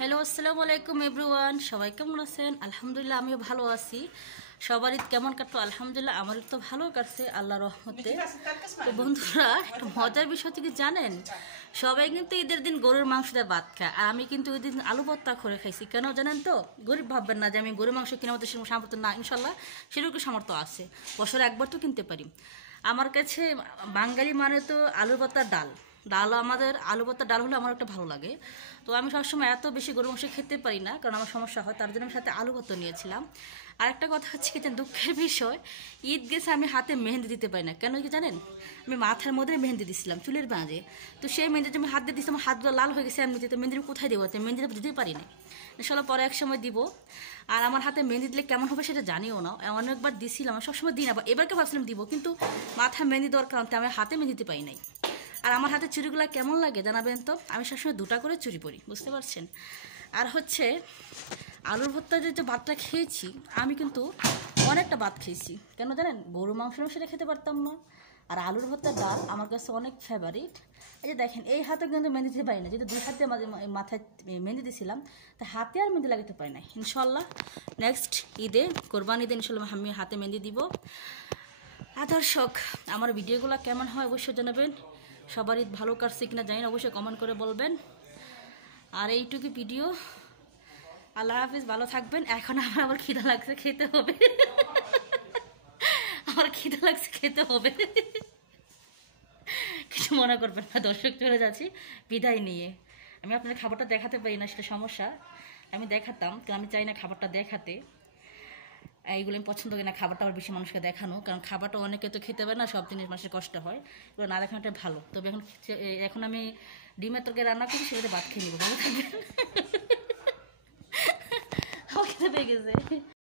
Hello, আসসালামু আলাইকুম everyone. সবাই কেমন আছেন? আলহামদুলিল্লাহ, আমিও ভালো আছি। সবার ঈদ কেমন কাটলো? আলহামদুলিল্লাহ, আমার ঈদ তো ভালো কাটছে আল্লাহর রহমতে। তো বন্ধুরা, একটা মজার বিষয় কি জানেন? সবাই কিন্তু ঈদের দিন গরুর মাংস দিয়ে ভাত খায়, আর আমি কিন্তু ওই দিন আলু ভর্তা করে খাইছি। কেন জানেন তো? গরিব ভাববেন না যে আমি গরুর মাংস কেনার মতো সেরকম সামর্থ্য না, ইনশাল্লাহ সেরকম সামর্থ্য আছে। বছরে একবার তো কিনতে পারি। আমার কাছে বাঙালি মানে তো আলু ভর্তার ডাল ডাল আমাদের আলু ভর্তা ডাল হলে আমার একটা ভালো লাগে। তো আমি সবসময় এত বেশি গরু মাংস খেতে পারি না, কারণ আমার সমস্যা হয়, তার জন্য আমি সাথে আলু ভর্তা নিয়েছিলাম। আর একটা কথা হচ্ছে কি, দুঃখের বিষয়, ঈদ গেছে আমি হাতে মেহেন্দি দিতে পারি না। কেন কি জানেন? আমি মাথার মধ্যে মেহেন্দি দিছিলাম চুলের বাঁধে। তো সেই মেহেন্দি আমি হাত দিয়ে দিচ্ছি, আমার হাতগুলো লাল হয়ে গেছে এমনিতে। তো মেহেন্দি কোথায় দেবো? মেহেন্দিটা দিতে পারি না। ইনশাল্লাহ পরে এক সময় দিব। আর আমার হাতে মেহেন্দি দিলে কেমন হবে সেটা জানিও না। অনেকবার দিছিলাম, আমি সবসময় দিই না, এবারকে ভাবছিলাম দিব, কিন্তু মাথায় মেহেন্দি দেওয়ার কারণে আমি হাতে মেহেন্দি দিতে পাই নাই। আর আমার হাতে চুড়িগুলো কেমন লাগে জানাবেন তো? আমি সবসময় দুটা করে চুড়ি পরি, বুঝতে পারছেন? আর হচ্ছে আলুর ভর্তা যে ভাতটা খেয়েছি, আমি কিন্তু অনেকটা ভাত খেয়েছি। কেন জানেন? গরু মাংস সেটা খেতে পারতাম না। আর আলুর ভর্তার ডাল আমার কাছে অনেক ফেভারিট। এই যে দেখেন, এই হাতে কিন্তু মেহেন্দি দিতে পারি না, যেহেতু দুই হাতে মাথায় মেহেন্দি দিয়েছিলাম, তা হাতে আর মেহেন্দি লাগাতে পারি না। ইনশাল্লাহ নেক্সট ঈদে, কোরবান ঈদে ইনশাল্লাহ আমি হাতে মেহেন্দি দিব। আর দর্শক, আমার ভিডিওগুলো কেমন হয় অবশ্যই জানাবেন। সবার ঈদ ভালো কাটছে কিনা জানি না, অবশ্যই কমেন্ট করে বলবেন। আর এইটুকু ভিডিও। আল্লাহ হাফিজ, ভালো থাকবেন। এখন আমার আবার খিদা লাগছে, খেতে হবে। আমার খিদা লাগছে, খেতে হবে। কিছু মনে করবেন না দর্শক, চলে যাচ্ছি বিদায় নিয়ে। আমি আপনাদের খাবারটা দেখাতে পারি না, সেটা সমস্যা। আমি দেখাতাম, কারণ আমি চাই না খাবারটা দেখাতে। এইগুলো আমি পছন্দ করি না, খাবারটা আবার বেশি মানুষকে দেখানো, কারণ খাবারটা অনেকে তো খেতে পারে না, সব জিনিস মানুষের কষ্ট হয়। এগুলো না দেখানোটা ভালো। তবে এখন আমি ডিমের তরকারি রান্না করি, সেটাতে ভাত খেয়ে নিবো। ভালো থাকবেন। আমার খেতে পেয়ে গেছে।